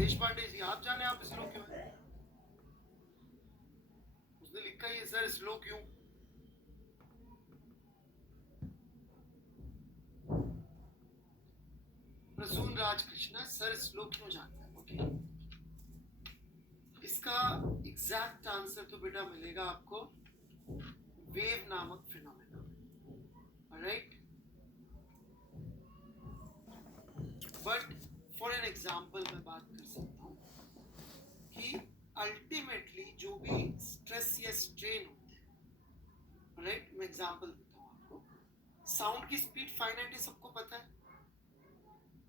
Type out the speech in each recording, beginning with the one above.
देश पांडे जी, आप जाने आप स्लो क्यों है? उसने लिखा ये सर स्लो क्यों? प्रसून राजकृष्ण सर स्लो क्यों जाता है? ओके, इसका एग्जैक्ट आंसर तो बेटा मिलेगा आपको वेव नामक phenomena. Alright, but for an example मैं बात कर सकता हूं कि अल्टीमेटली जो भी स्ट्रेस या स्ट्रेन होते हैं, राइट, मैं एग्जांपल देता हूं आपको। साउंड की स्पीड फाइनाइट है, सबको पता है।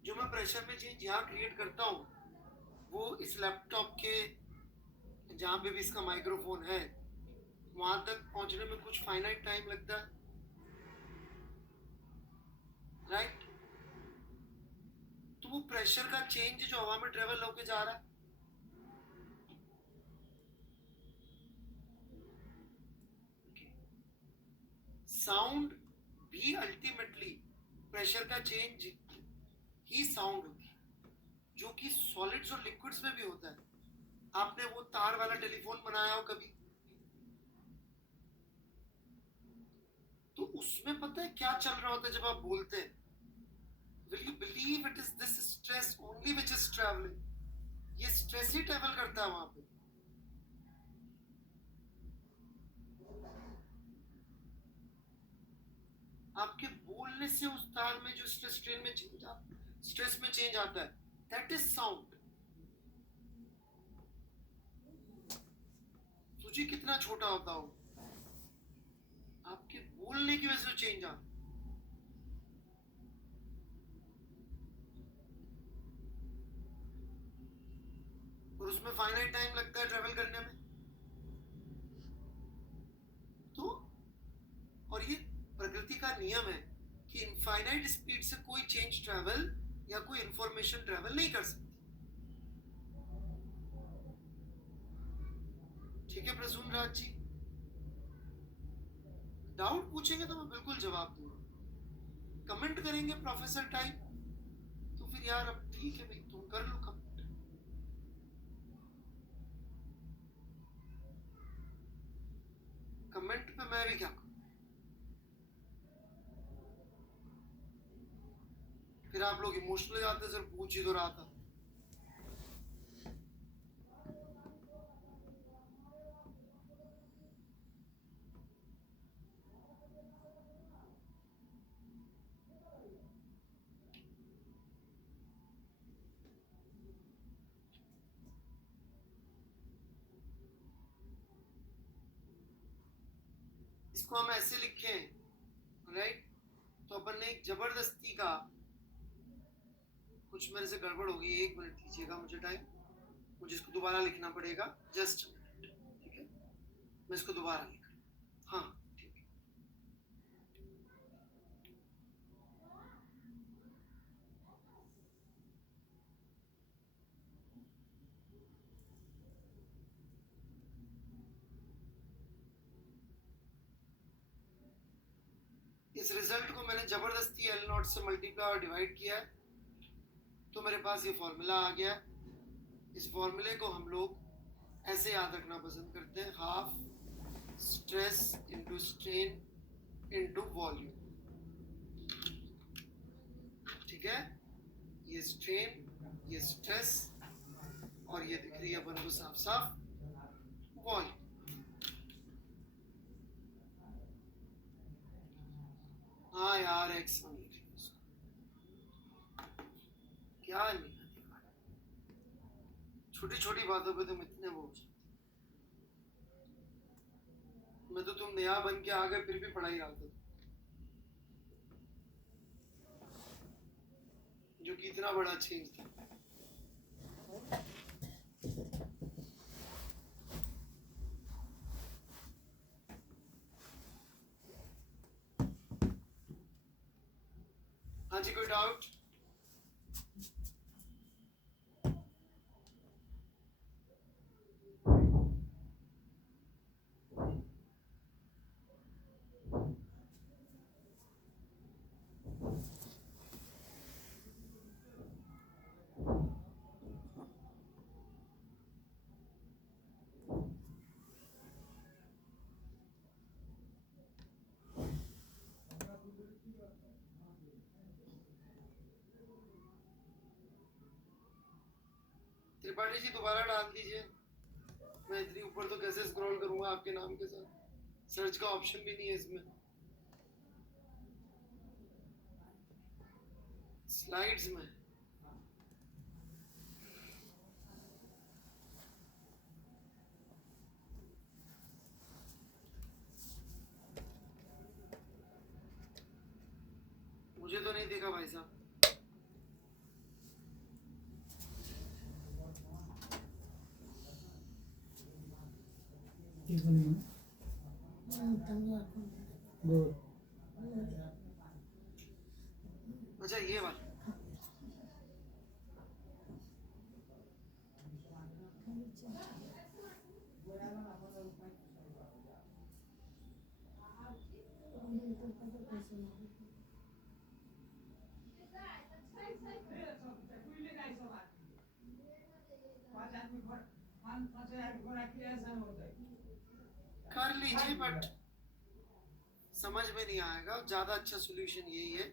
जो मैं प्रेशर में चेंज यहाँ क्रिएट करता हूँ वो इस लैपटॉप के जहां पे भी इसका माइक्रोफोन है वहां तक पहुंचने में कुछ फाइनाइट टाइम लगता है, राइट? तो वो प्रेशर का चेंज जो हवा में ट्रेवल होके जा रहा है, साउंड भी अल्टीमेटली प्रेशर का चेंज ही साउंड होती है, जो कि सॉलिड्स और लिक्विड्स में भी होता है। आपने वो तार वाला टेलीफोन बनाया हो कभी, तो उसमें पता है क्या चल रहा होता है जब आप बोलते हैं? Will you believe it is this stress only which is traveling? ये स्ट्रेस ही ट्रेवल करता है वहां पे। आपके बोलने से उस तार में जो स्ट्रेस में चेंज आता है, दैट इज साउंड। सोचिए कितना छोटा होता हो, आपके बोलने की वजह से चेंज आता है। और उसमें फाइनाइट टाइम लगता है ट्रेवल करने में। तो और ये प्रकृति का नियम है कि इनफाइनाइट स्पीड से कोई चेंज ट्रेवल या कोई इंफॉर्मेशन ट्रेवल नहीं कर सकती। ठीक है प्रसून राज जी, डाउट पूछेंगे तो मैं बिल्कुल जवाब दूंगा। कमेंट करेंगे प्रोफेसर टाइप, तो फिर यार अब ठीक है भाई, तुम कर लो कमेंट। कमेंट पे मैं भी क्या करूं? फिर आप लोग इमोशनल हो जाते, सर पूछ ही तो रहा था। इसको हम ऐसे लिखे, राइट? तो अपन ने एक जबरदस्ती का, कुछ मेरे से गड़बड़ हो गई, 1 मिनट दीजिएगा मुझे टाइम, मुझे इसको दोबारा लिखना पड़ेगा, जस्ट मिनट, ठीक है? मैं इसको दोबारा लिख रहा हूँ। हाँ ठीक है। इस रिजल्ट को मैंने जबरदस्ती एल नॉट से मल्टीप्लाई और डिवाइड किया है, तो मेरे पास ये फॉर्मूला आ गया। इस फॉर्मूले को हम लोग ऐसे याद रखना पसंद करते हैं, half stress into strain into volume. ठीक है, ये स्ट्रेन, ये स्ट्रेस, और ये दिख रही है अपन को साफ साफ वॉल्यूम। हाँ यार एक्स वन लिख लिया उसको, क्या नहीं, छोटी छोटी बातों पे तुम इतने वो, मैं तो तुम नया बन के आ गए फिर भी पढ़ाई आता था, जो कि इतना बड़ा चेंज था। हाँ जी, कोई डाउट? त्रिपाठी जी दोबारा डाल दीजिए। मैं इतनी ऊपर तो कैसे स्क्रॉल करूंगा आपके नाम के साथ, सर्च का ऑप्शन भी नहीं है इसमें। स्लाइड्स में मुझे तो नहीं दिखा भाई साहब। अच्छा ये वाला कर लीजिए, बट समझ में नहीं आएगा। ज़्यादा अच्छा सोल्यूशन यही है,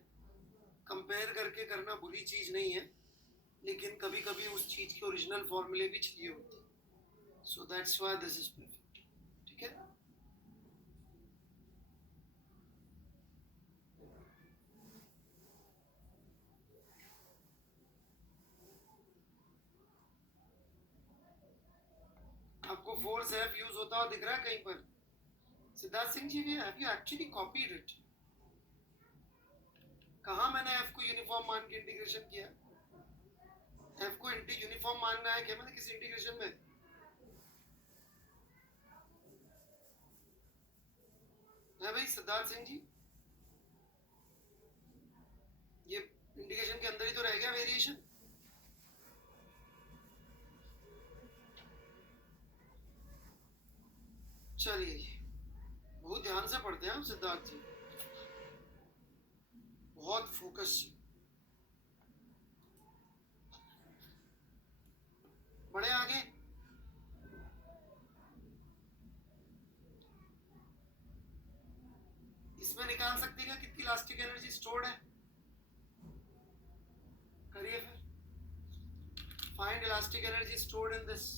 कंपेयर करके करना बुरी चीज़ नहीं है, लेकिन कभी कभी उस चीज़ के ओरिजिनल फॉर्मूले भी चाहिए होते हैं। So that's why this is perfect. ठीक है, आपको फोर्स एफ यूज होता हुआ दिख रहा है कहीं पर? Siddharth Singh ji, have you actually copied it? कहाँ मैंने एफ को यूनिफॉर्म मान के इंटीग्रेशन किया? एफ को यूनिफॉर्म मानना है क्या मैंने किसी इंटीग्रेशन में? है भाई सिद्धार्थ सिंह जी, ये इंटीग्रेशन के अंदर ही तो रह गया वेरिएशन। चलिए, बहुत ध्यान से पढ़ते हैं हम सिद्धार्थ जी, बहुत फोकस से। बढ़े आगे। इसमें निकाल सकते हैं कितनी इलास्टिक एनर्जी स्टोर्ड है? करिए फिर, find elastic energy stored in this.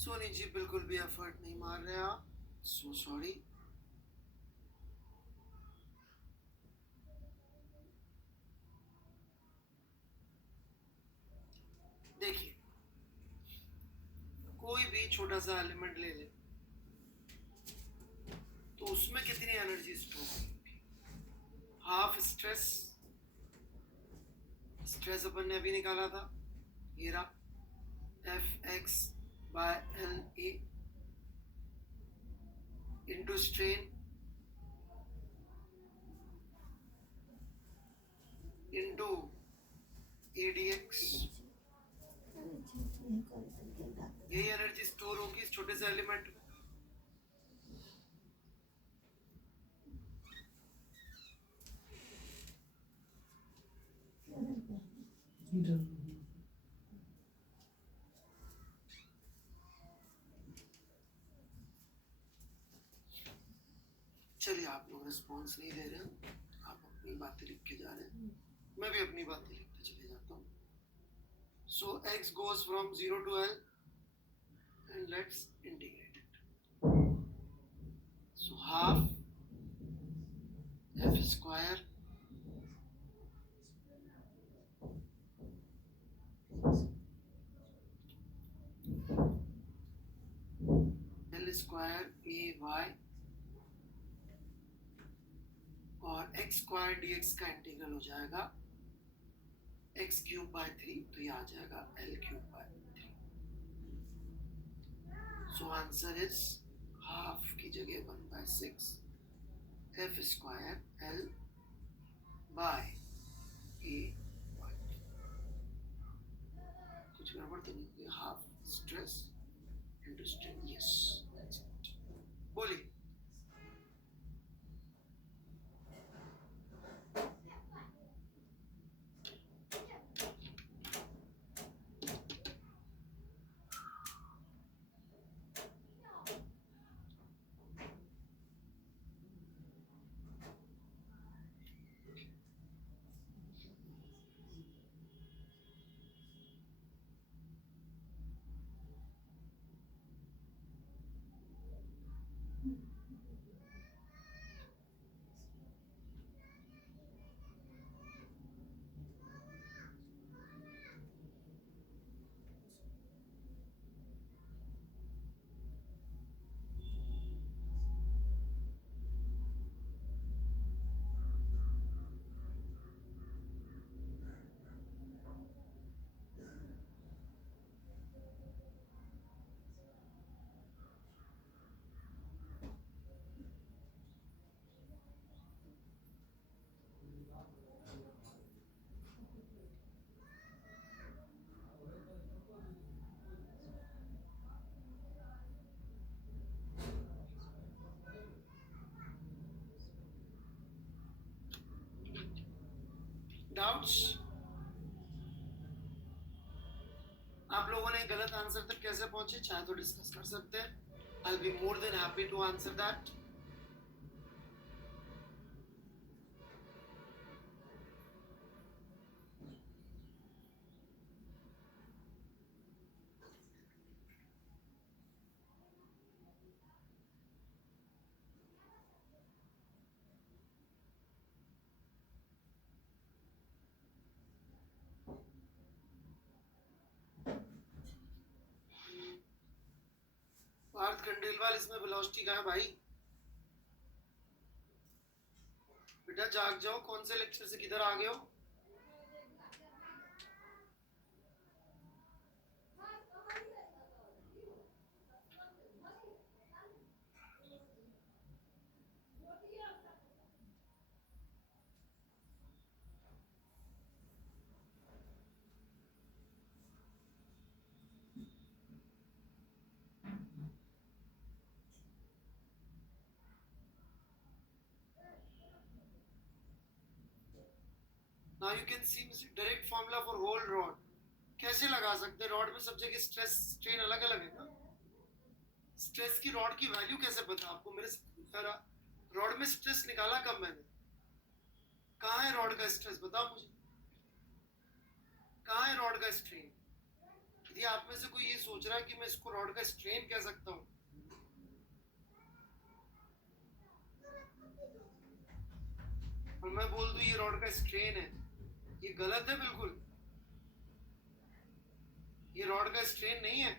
Soni ji बिल्कुल भी एफर्ट नहीं मार रहे आप, सो सॉरी। देखिए कोई भी छोटा सा एलिमेंट ले ले तो उसमें कितनी एनर्जी स्टोर होगी? हाफ स्ट्रेस, स्ट्रेस अपन ने अभी निकाला था, ये रहा F x by L A into strain into A D x. यही एनर्जी स्टोर होगी इस छोटे से एलिमेंट में। चलिए आप लोग रिस्पॉन्स नहीं दे रहे हैं, आप अपनी बातें लिख के जा रहे हैं, मैं भी अपनी बातें लिखते चले जाता हूँ। So x goes from 0 to L and let's integrate it. So half f square L square a y और x स्क्वायर dx का इंटीग्रल हो जाएगा x क्यूब बाय 3, तो ये आ जाएगा L cube by 3। So answer is half की जगह 1/6 f square L by a y। कुछ गड़बड़ तो नहीं हुई? Half stress into strain, yes बोलिए। डाउट्स? आप लोगों ने गलत आंसर तक कैसे पहुंचे चाहे तो डिस्कस कर सकते हैं। I'll be more than happy to answer that. Partha Khandelwal, इसमें वेलोसिटी कहाँ है भाई? बेटा जाग जाओ, कौन से लेक्चर से किधर आ गए हो? Now you can see direct formula for whole rod. कैसे लगा सकते हैं? रॉड में सब जगह स्ट्रेस स्ट्रेन अलग अलग है ना। स्ट्रेस की रॉड की वैल्यू कैसे पता आपको? मेरे रॉड में स्ट्रेस निकाला कब मैंने? कहाँ है रॉड का स्ट्रेस? बताओ मुझे, कहाँ है रॉड का स्ट्रेन? यदि आप में से कोई ये सोच रहा है कि मैं इसको रॉड का स्ट्रेन कह सकता हूँ, और मैं बोल दूं ये रॉड का स्ट्रेन है, ये गलत है बिल्कुल। ये रॉड का स्ट्रेन नहीं है।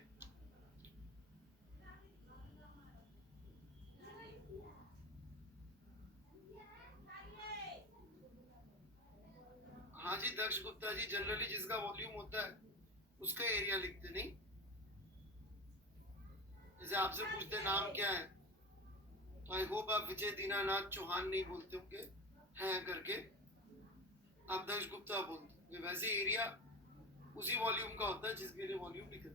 हाँ जी दक्ष गुप्ता जी, जनरली जिसका वॉल्यूम होता है उसका एरिया लिखते नहीं। जैसे आपसे पूछते नाम क्या है, तो आई होप आप विजय दीनानाथ चौहान नहीं बोलते होंगे हैं करके, आप दक्ष गुप्ता बोलते हैं। वैसे एरिया उसी वॉल्यूम का होता है जिसके लिए वॉल्यूम लिखा।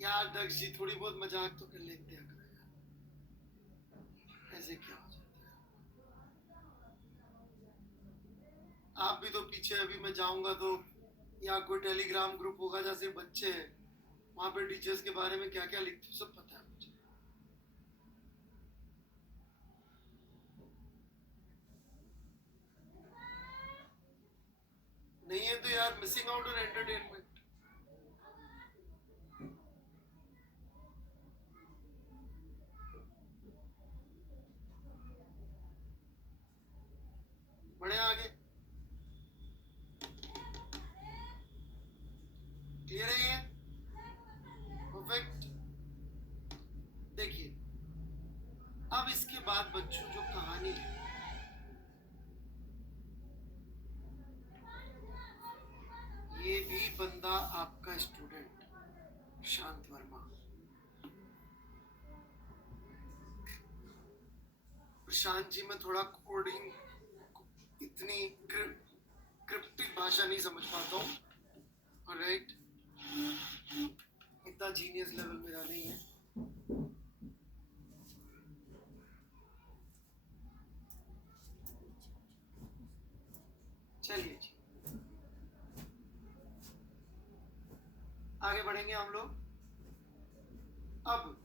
यार दक्ष जी थोड़ी बहुत मजाक तो कर लेते हैं, ऐसे क्या हो जाता है। आप भी तो पीछे, अभी मैं जाऊंगा तो या कोई टेलीग्राम ग्रुप होगा जैसे बच्चे हैं, वहां पे टीचर्स के बारे में क्या क्या लिखते हैं सब पता है मुझे। नहीं है तो यार मिसिंग आउट ऑन एंटरटेनमेंट। बढ़े आगे, क्लियर है ये? परफेक्ट। देखिए अब इसके बाद बच्चों जो कहानी है, ये भी बंदा आपका स्टूडेंट शांत वर्मा। प्रशांत जी मैं थोड़ा कोडिंग इतनी क्रिप्टिक भाषा नहीं समझ पाता हूँ, ऑलराइट, इतना जीनियस लेवल मेरा नहीं है। चलिए जी आगे बढ़ेंगे हम लोग। अब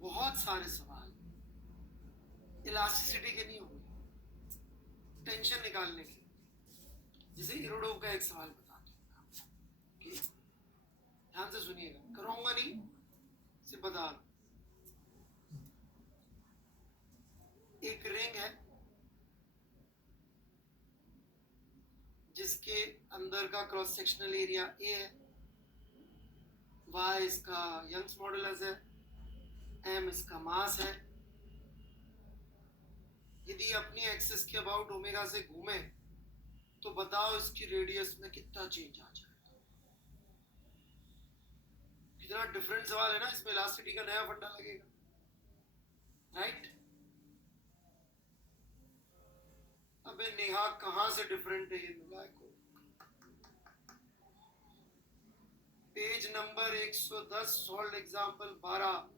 बहुत सारे सवाल इलास्टिसिटी के नहीं होंगे, टेंशन निकालने के। जैसे इरोडोव का एक सवाल बता दूं, ध्यान से सुनिएगा, कराऊंगा नहीं, सिर्फ बता रहा। एक रिंग है जिसके अंदर का क्रॉस सेक्शनल एरिया ए है, y इसका यंग्स मॉडुलस है, m इसका मास है। यदि अपनी एक्सिस के अबाउट ओमेगा से घूमे तो बताओ इसकी रेडियस में कितना चेंज आ जाएगा। कितना डिफरेंट सवाल है ना, इसमें इलास्टिसिटी का नया फंडा लगेगा, राइट? अबे नेहा कहां से डिफरेंट है ये नुलायक को। Page number 110 solve example 12।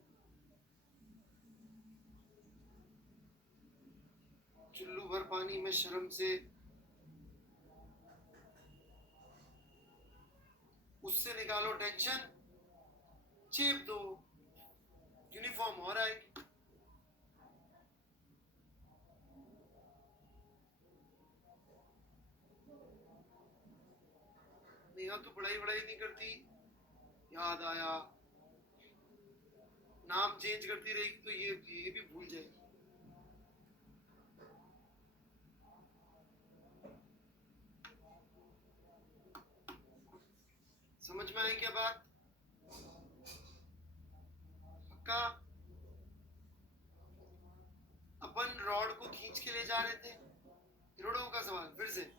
चुल्लू भर पानी में शर्म से उससे निकालो टेंशन, चेप दो, यूनिफॉर्म हो रहा है। नेहा तो पढ़ाई नहीं करती, याद आया नाम चेंज करती रहेगी तो ये भी भूल जाएगी। समझ में आई क्या बात? पक्का? अपन रॉड को खींच के ले जा रहे थे, रोडों का सवाल फिर से।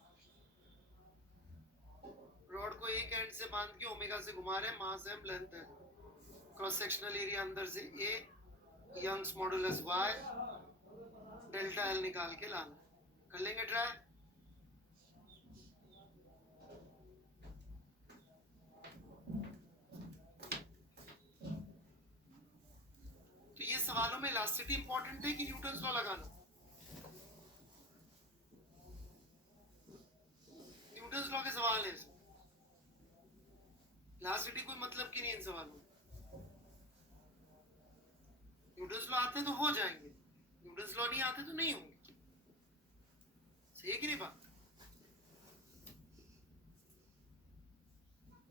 रॉड को एक एंड से बांध के ओमेगा से घुमा रहे, मास m लेंथ है, क्रॉस सेक्शनल एरिया अंदर से a, Young's modulus y, delta l निकाल के लाना। कर लेंगे ट्राई। तो ये सवालों में इलास्टिसिटी इंपॉर्टेंट है कि न्यूटन लॉ लगाना? न्यूटन लॉ के सवाल है, इलास्टिसिटी कोई मतलब की नहीं इन सवालों में। न्यूटन्स लॉ आते तो हो जाएंगे, न्यूटन्स लॉ नहीं आते तो नहीं होंगे। सही है कि नहीं बात?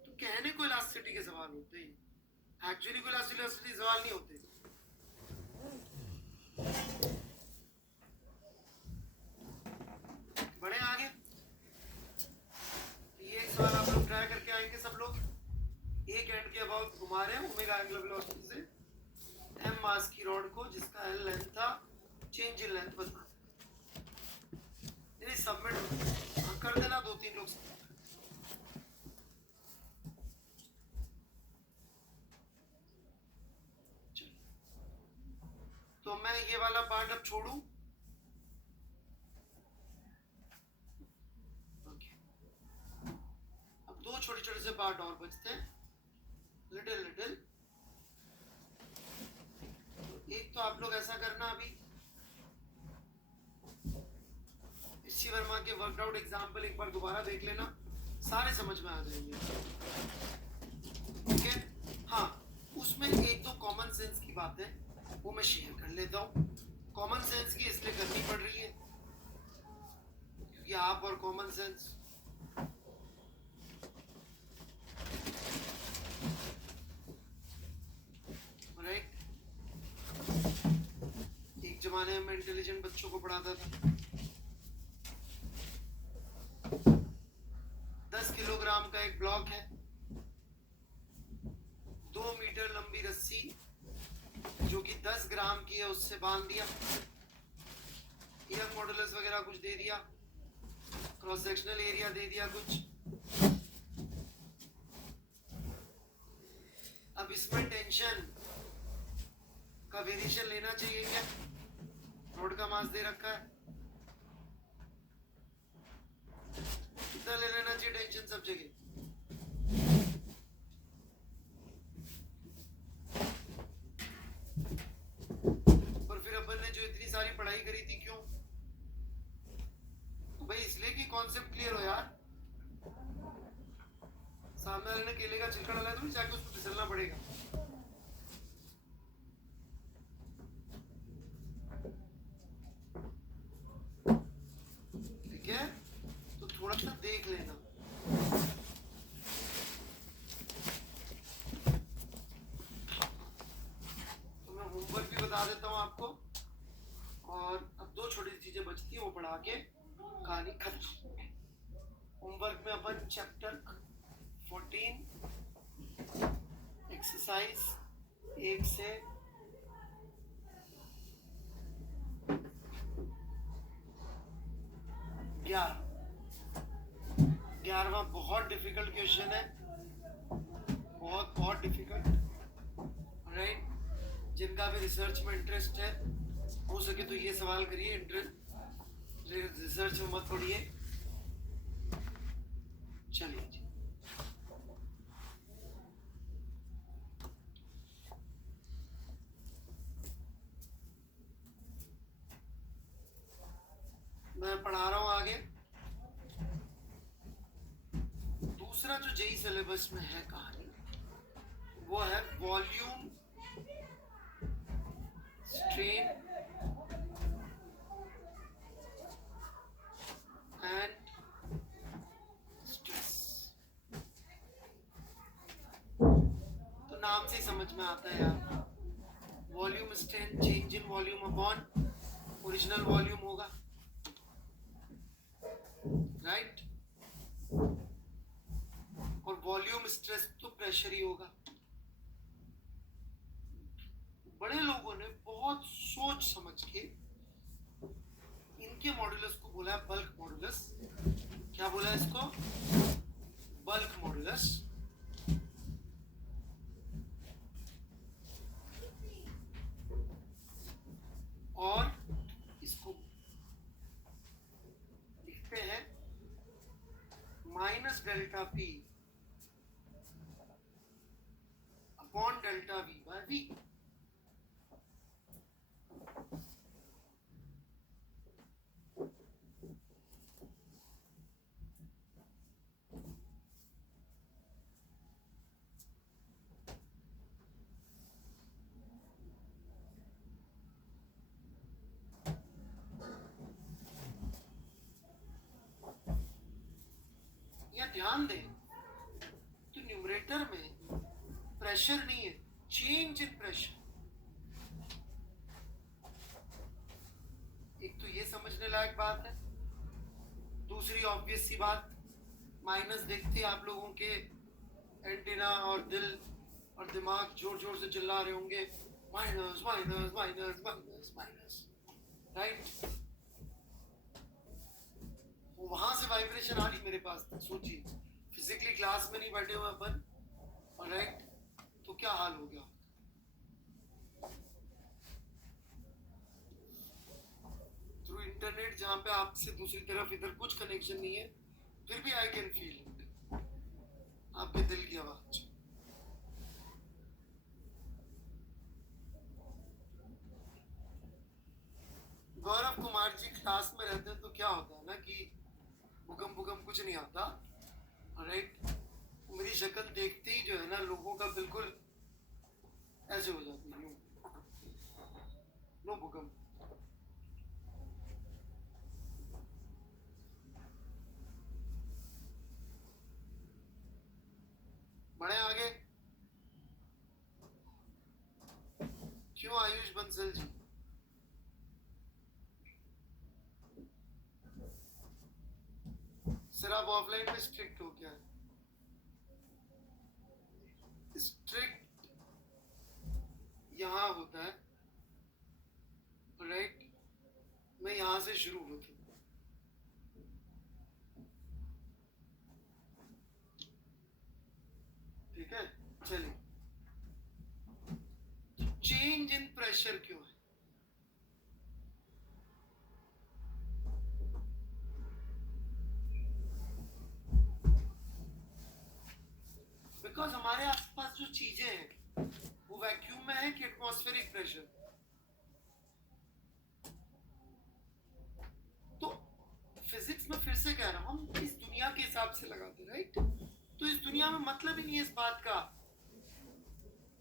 तो कहने को इलास्टिसिटी के सवाल होते हैं, एक्चुअली कोई इलास्टिसिटी सवाल नहीं होते। बड़े आगे ये एक सवाल आप लोग ट्राई करके आएंगे सब लोग। एक एंड के अबाउट घुमा रहे हैं ओमेगा एंगुलर वेलोसिटी से एम मास की रॉड को, जिसका एल लेंथ था, चेंज इन लेंथ बता। ये सबमिट कर देना, 2-3 लोग। तो मैं ये वाला पार्ट अब छोड़ूं। अब 2 छोटे-छोटे से पार्ट और बचते हैं, लिटिल लिटिल। एक तो आप लोग ऐसा करना, अभी इसी वर्मा के वर्कड आउट एग्जाम्पल एक बार दोबारा देख लेना, सारे समझ में आ जाएंगे। ठीक है? हाँ, उसमें 1-2 कॉमन सेंस की बातें वो मैं शेयर कर लेता हूँ। कॉमन सेंस की इसलिए करनी पड़ रही है क्योंकि आप और कॉमन सेंस राइट, एक जमाने में इंटेलिजेंट बच्चों को पढ़ाता था। 10 किलोग्राम का एक ब्लॉक है, 2 मीटर लंबी रस्सी जो कि 10 ग्राम की है उससे बांध दिया, यंग मॉडुलस वगैरह कुछ दे दिया, क्रॉस सेक्शनल एरिया दे दिया कुछ। अब इसमें टेंशन का वेरिएशन लेना चाहिए क्या? रोड का मास दे रखा है, कितना ले लेना चाहिए टेंशन सब जगह? और फिर अपन ने जो इतनी सारी पढ़ाई करी थी क्यों? तो भाई इसलिए कि कॉन्सेप्ट क्लियर हो यार। सामने वाले ने केले का छिलका डाला तो जाके उसको फिसलना पड़ेगा। ठीक है, तो थोड़ा सा देख लेना। तो मैं होमवर्क भी बता देता हूँ आपको, और अब 2 छोटी चीजें बचती है वो पढ़ा के कहानी खत्म। होमवर्क में अपन चैप्टर 14 एक्सरसाइज 1 से 11वां बहुत डिफिकल्ट क्वेश्चन है, बहुत डिफिकल्ट। राइट, जिनका भी रिसर्च में इंटरेस्ट है हो सके तो ये सवाल करिए, इंटरेस्ट रिसर्च में मत पढ़िए। चलिए जी, मैं पढ़ा रहा हूं आगे। दूसरा जो जेई सिलेबस में है कहानी, वो है वॉल्यूम, स्ट्रेन एंड स्ट्रेस। तो नाम से ही समझ में आता है यार, volume strain change in volume upon original volume होगा, राइट? और वॉल्यूम स्ट्रेस तो प्रेशर ही होगा। बड़े लोगों ने बहुत सोच समझ के इनके मॉड्यूलस को बोला है बल्क मॉड्यूलस। क्या बोला है इसको? Bulk modulus. और इसको लिखते हैं minus delta P upon delta V by V. ध्यान दें तो न्यूमरेटर में प्रेशर नहीं है, चेंज इन प्रेशर। एक तो ये समझने लायक बात है। दूसरी ऑब्वियस सी बात, माइनस देखते आप लोगों के एंटीना और दिल और दिमाग जोर जोर से चिल्ला रहे होंगे, minus minus minus minus minus, right? वहां से वाइब्रेशन आ रही मेरे पास तक। सोचिए, फिजिकली क्लास में नहीं बैठे हुए अपन, राइट? तो क्या हाल हो गया। थ्रू इंटरनेट, जहां पे आपसे दूसरी तरफ इधर कुछ कनेक्शन नहीं है, फिर भी आई कैन फील आपके दिल की आवाज। गौरव कुमार जी क्लास में रहते हैं तो क्या होता है ना कि भूकंप भूकंप कुछ नहीं आता, राइट? मेरी शक्ल देखते ही जो है ना लोगों का बिल्कुल ऐसे हो जाती है, नो भूकंप। बढ़े आगे। क्यों आयुष बंसल जी? सर आप ऑफलाइन में स्ट्रिक्ट हो क्या? स्ट्रिक्ट यहाँ होता है, राइट? मैं यहाँ से शुरू होती हूँ, ठीक है? चलिए, चेंज इन प्रेशर क्यों है? बिकॉज हमारे आसपास जो चीजें हैं वो वैक्यूम में है कि एटमॉस्फेरिक प्रेशर। तो फिजिक्स में फिर से कह रहा हूं, हम इस दुनिया के हिसाब से लगाते, राइट? तो इस दुनिया में मतलब ही नहीं है इस बात का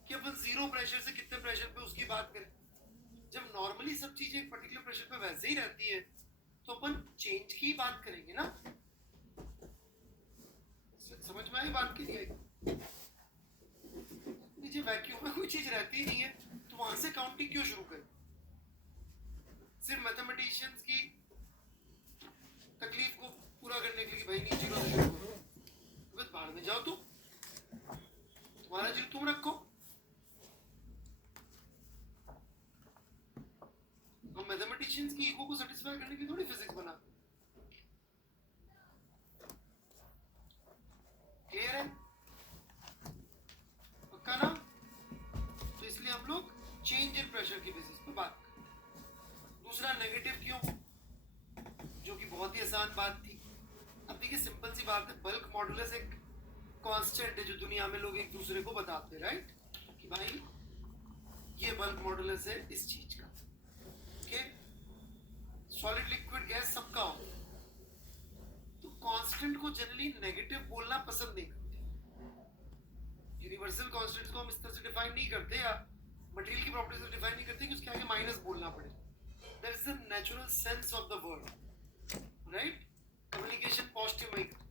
कि अपन जीरो प्रेशर से कितने प्रेशर पे उसकी बात करें। जब नॉर्मली सब चीजें एक पर्टिकुलर प्रेशर पे वैसे ही रहती है तो अपन चेंज की बात करेंगे ना। समझ में आई बात की नहीं? नीचे वैक्यूम में कोई चीज रहती नहीं है तो वहां से काउंटिंग क्यों शुरू करें? सिर्फ मैथमेटिशियंस की तकलीफ को पूरा करने के लिए भाई नीचे का शुरू करो, बस बाहर में जाओ, तुम्हारा दिल तुम रखो। हम मैथमेटिशियंस की ईगो को सेटिस्फाई करने की थोड़ी फिजिक्स बना। क्लियर है? पक्का ना? तो इसलिए हम लोग चेंज इन प्रेशर की बेसिस पे बात करें। दूसरा, नेगेटिव क्यों, जो कि बहुत ही आसान बात थी। अब देखिए, सिंपल सी बात है, बल्क मॉडुलस एक कांस्टेंट है जो दुनिया में लोग एक दूसरे को बताते हैं, राइट? कि भाई ये बल्क मॉडुलस है इस चीज का, ओके? सॉलिड लिक्विड गैस सबका होता है, तो कांस्टेंट को जनरली नेगेटिव बोलना पसंद नहीं करते। यूनिवर्सल कांस्टेंट्स को हम इस तरह से डिफाइन नहीं करते, या मटेरियल की प्रॉपर्टीज को डिफाइन नहीं करते कि उसके आगे माइनस बोलना पड़े। That is the natural sense of the word, right? Communication positive में करते हैं।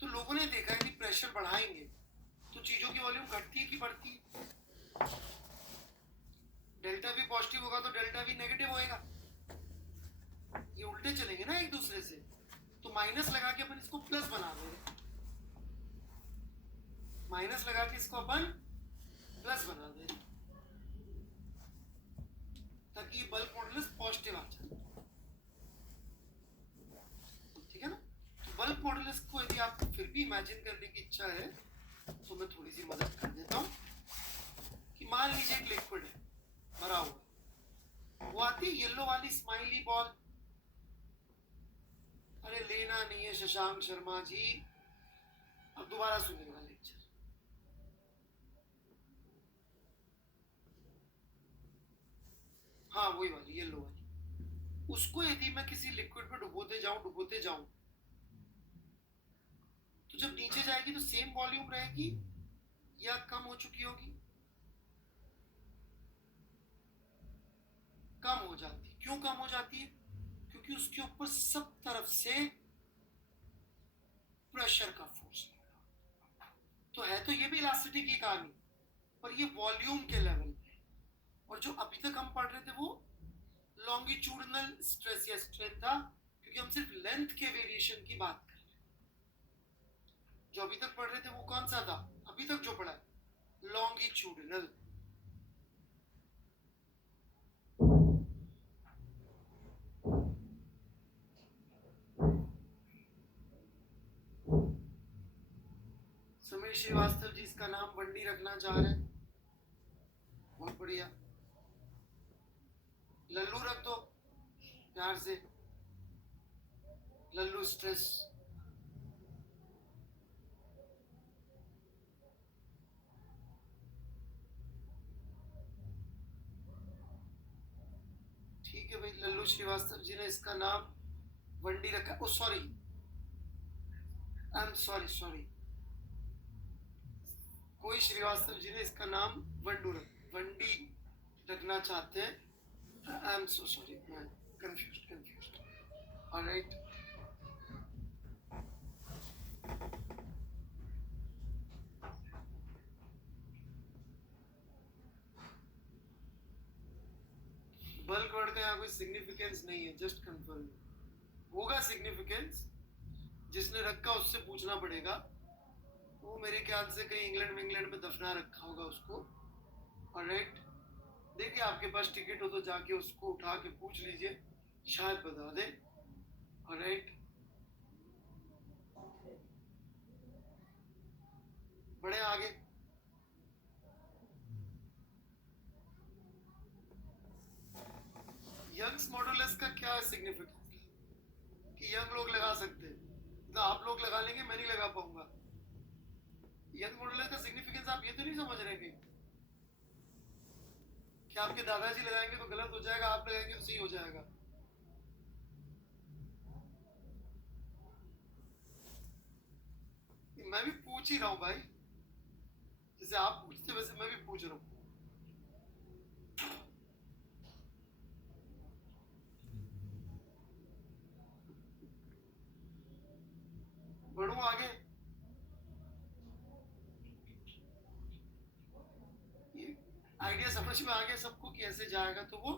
तो लोगों ने देखा है कि प्रेशर बढ़ाएंगे तो चीजों की वॉल्यूम घटती है कि बढ़ती है? डेल्टा भी पॉजिटिव होगा तो डेल्टा भी नेगेटिव होएगा, ये उल्टे चलेंगे ना एक दूसरे से। तो माइनस लगा के अपन इसको प्लस बना देंगे, माइनस लगा के इसको अपन प्लस बना देंगे ताकि बल्क मॉडुलस पॉजिटिव आ जाए, ठीक है ना? तो बल्क मॉडुलस को यदि आपको फिर भी इमेजिन करने की इच्छा है तो मैं थोड़ी सी मदद कर देता हूं कि मान लीजिए एक लिक्विड है भरा हुआ, वो आती है येलो वाली स्माइली बॉल। अरे लेना नहीं है शशांक शर्मा जी, अब दोबारा सुनिएगा लेक्चर। हाँ वही वाली येलो वाली, उसको यदि मैं किसी लिक्विड में डुबोते जाऊं तो जब नीचे जाएगी तो सेम वॉल्यूम रहेगी या कम हो चुकी होगी? कम हो जाती है। क्यों कम हो जाती है? क्योंकि उसके ऊपर सब तरफ से प्रेशर का फोर्स लगेगा। तो है तो ये भी इलास्टिसिटी की कहानी, पर ये वॉल्यूम के लेवल पे, और जो अभी तक हम पढ़ रहे थे वो लॉन्गिट्यूडनल स्ट्रेस या स्ट्रेन था, क्योंकि हम सिर्फ लेंथ के वेरिएशन की बात कर रहे हैं। जो अभी तक पढ़ रहे थे वो कौन सा था, अभी तक जो पढ़ा है लॉन्गिट्यूडनल। समीर श्रीवास्तव जी इसका नाम वंडी रखना चाह रहे हैं, बहुत बढ़िया। लल्लू रख दो प्यार से, लल्लू स्ट्रेस। ठीक है भाई, लल्लू श्रीवास्तव जी ने इसका नाम वंडी रखा। ओ सॉरी, आई एम सॉरी, कोई श्रीवास्तव जी ने इसका नाम वंडी रखना चाहते हैं। आई एम सो सॉरी, मैं कंफ्यूज्ड। ऑलराइट, बल्क वर्ड का यहाँ कोई सिग्निफिकेंस नहीं है, जस्ट कंफर्म। होगा सिग्निफिकेंस, जिसने रखा उससे पूछना पड़ेगा। वो मेरे ख्याल से कहीं इंग्लैंड में दफना रखा होगा उसको। ऑलराइट, देखिए आपके पास टिकट हो तो जाके उसको उठा के पूछ लीजिए, शायद बता दे। ऑलराइट, बढ़े आगे। यंग्स मॉडुलस का क्या सिग्निफिकेंस कि यंग लोग लगा सकते हैं, तो आप लोग लगा लेंगे, मैं नहीं लगा पाऊंगा। यंग मॉडुलस का सिग्निफिकेंस आप ये तो नहीं समझ रहे कि आपके दादाजी लगाएंगे तो गलत हो जाएगा, आप लगाएंगे तो सही हो जाएगा। मैं भी पूछ ही रहा हूं भाई, जैसे आप पूछते वैसे मैं भी पूछ रहा हूं। बढ़ू आगे। ये आइडिया समझ में आ गया सबको कि ऐसे जाएगा तो वो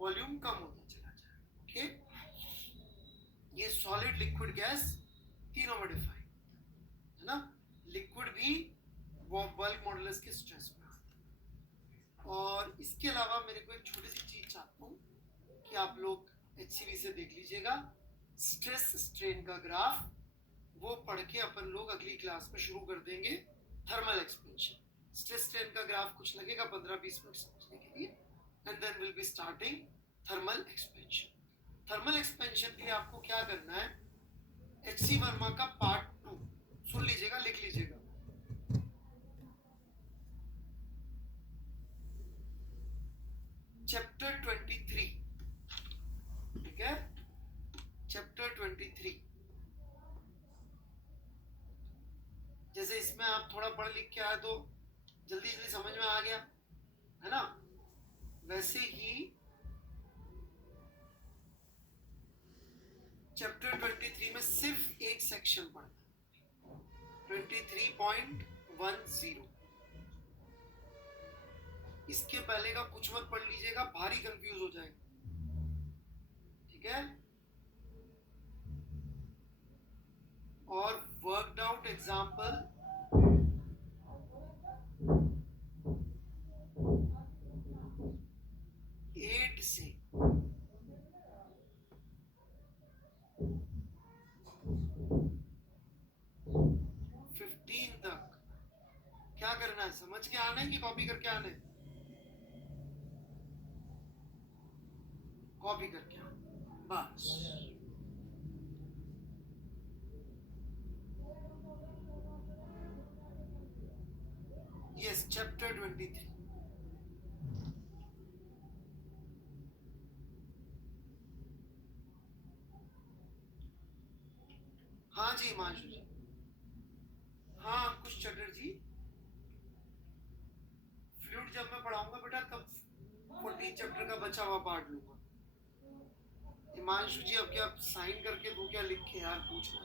वॉल्यूम कम होता चला जाएगा। ओके, ये सॉलिड लिक्विड गैस तीनों में डिफाइन है ना। लिक्विड भी वो बल्क मॉडुलस के स्ट्रेस में आता है। और इसके अलावा मेरे को एक छोटी सी चीज चाहता हूँ कि आप लोग एचसीवी से देख लीजिएगा, स्ट्रेस स्ट्रेन का ग्राफ, वो पढ़ के अपन लोग अगली क्लास में शुरू कर देंगे थर्मल एक्सपेंशन। स्ट्रेस स्ट्रेन का ग्राफ कुछ लगेगा 15-20 मिनट समझने के लिए, and then will be starting thermal expansion. Thermal expansion के लिए आपको क्या करना है, एचसी वर्मा का पार्ट 2 सुन लीजिएगा, लिख लीजिएगा। चैप्टर 23, ठीक है, चैप्टर 23। जैसे इसमें आप थोड़ा पढ़ लिख के आए तो जल्दी जल्दी समझ में आ गया है ना, वैसे ही चैप्टर 23 में सिर्फ एक सेक्शन पढ़ना, 23.10। इसके पहले का कुछ मत पढ़ लीजिएगा, भारी कंफ्यूज हो जाएगा, ठीक है। और वर्कड आउट एग्जाम्पल 8 से 15 तक क्या करना है, समझ के आना है कि कॉपी करके आना है? कॉपी करके आना बस। Yes, chapter 23। हाँ जी हिमांशु जी, हाँ अंकुश चटर्जी, फ्लूइड जब मैं पढ़ाऊंगा बेटा तब 14 चैप्टर का बचा हुआ पार्ट लूंगा। हिमांशु जी अब क्या साइन करके दूं क्या लिख के, यार पूछना।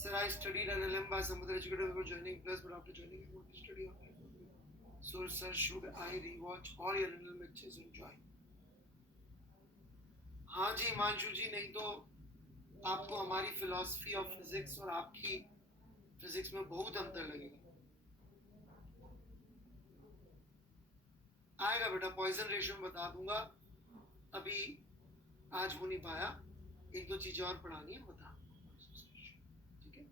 Sir, I studied NLM by some other educator before joining Plus, but after joining, I want to study online. So, sir, should I rewatch all your NLM lectures and join? हाँ जी हिमांशु जी, नहीं तो आपको हमारी फिलॉसफी ऑफ फिजिक्स और आपकी physics में बहुत अंतर लगेगा. आएगा बेटा, पॉइजन रेशियो में बता दूंगा, अभी आज हो नहीं पाया, एक दो चीजें और पढ़ानी है, बता. ठीक है,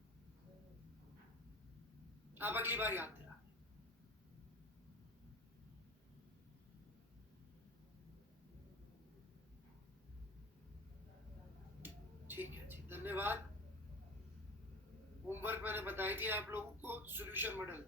आप अगली बार याद दिला. ठीक है जी, धन्यवाद. होमवर्क मैंने बताई थी आप लोगों को, सॉल्यूशन मॉडल.